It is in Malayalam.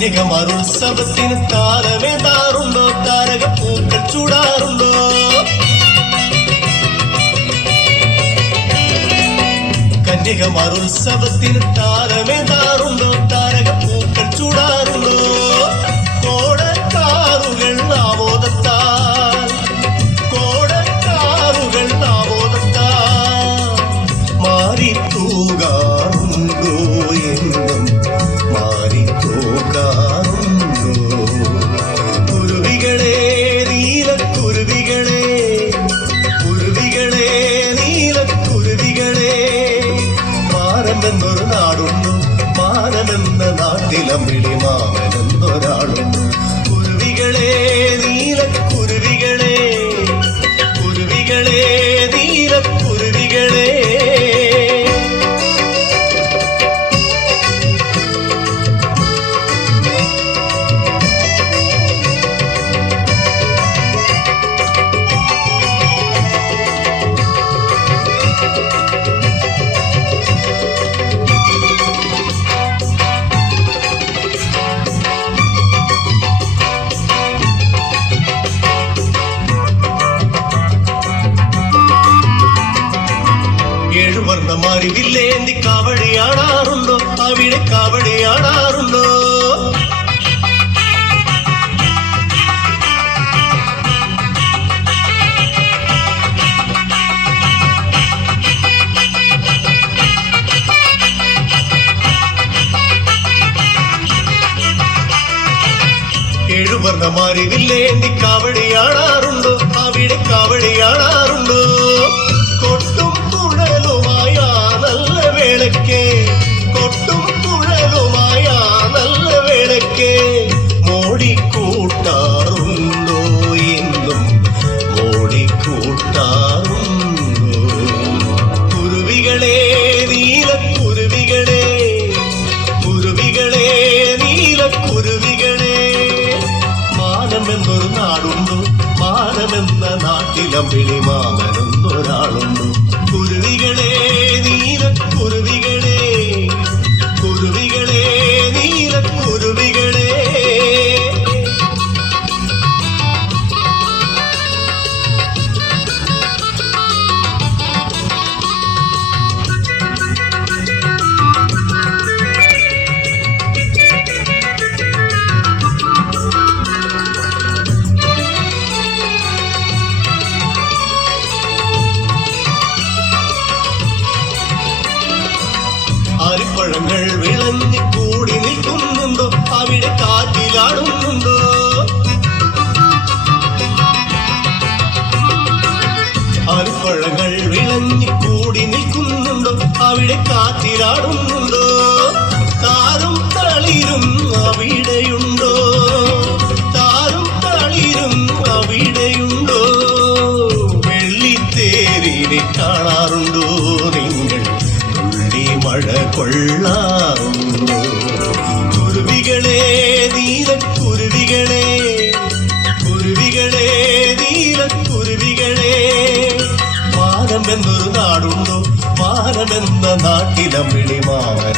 കന്യകമാരുത്സവത്തിന് താരമേതാറുണ്ടോ? താരകപ്പൂക്കൾ ചൂടാറുണ്ടോ? കന്യകമാരുത്സവത്തിന് താരമേതാറുണ്ടോ? താരകപ്പൂക്കൾ ചൂടാറുണ്ടോ? കോടക്കാറുകൾ ആമോദത്താൽ മാറിത്തൂകാറുണ്ടോ? എന്നും മാറിത്തൂകാറുണ്ടോ? കുരുവികളെ നീലക്കുരുവികളെ, കുരുവികളെ നീലക്കുരുവികളെ, മാനമെന്നൊരു നാടുണ്ടോ? മാനമെന്ന നാട്ടിലമ്പിളി മാമനെന്നൊരാളുണ്ടോ? കുരുവികളെ നീലക്കുരുവികളെ, കുരുവികളെ നീലക്കുരുവികളെ. ഏഴുവർണ്ണമാരിവില്ലേന്തി കാവടിയാടാറുണ്ടോ? അവിടെ കാവടിയാടാറുണ്ടോ? ഏഴുവർണ്ണമാരിവില്ലേന്തി കാവടിയാടാറുണ്ടോ? അവിടെ കാവടിയാടാറുണ്ടോ? കൊട്ടും കുഴലുമായ നല്ല വേളയ്ക്ക്, കൊട്ടും കുഴലുമായ നല്ല വേളയ്ക്ക് മോടിക്കൂട്ടാറുണ്ടോ? എന്നും മോടിക്കൂട്ടാറുണ്ടോ? കുരുവികളെ നീലക്കുരുവികളെ, കുരുവികളെ നീലക്കുരുവികളെ, മാനമെന്നൊരു നാടുണ്ടോ? മാനമെന്ന നാട്ടിലമ്പിളി മാമനെന്നൊരാളുണ്ടോ? കുരുവികളെ നീലക്കുരുവികളെ, കുരുവികളെ നീലക്കുരുവികളെ. അരിപ്പഴങ്ങൾ വിളഞ്ഞു കൂടി നിൽക്കുന്നുണ്ടോ? അവിടെ കാറ്റിലാടുന്നുണ്ടോ? അരിപ്പഴങ്ങൾ വിളഞ്ഞു കൂടി നിൽക്കുന്നുണ്ടോ? അവിടെ കാറ്റിലാടുന്നുണ്ടോ? താരും തളിരും അവിടെയുണ്ടോ? താരും തളിരും അവിടെയുണ്ടോ? വെള്ളിത്തേരിനെ കാണാറുണ്ടോ നിങ്ങൾ? മഴ കൊള്ളാറുണ്ടോ? കുരുവികളെ നീലക്കുരുവികളെ, കുരുവികളെ നീലക്കുരുവികളെ, മാനമെന്നൊരു നാടുണ്ടോ? മാനമെന്ന നാട്ടിലമ്പിളി മാമൻ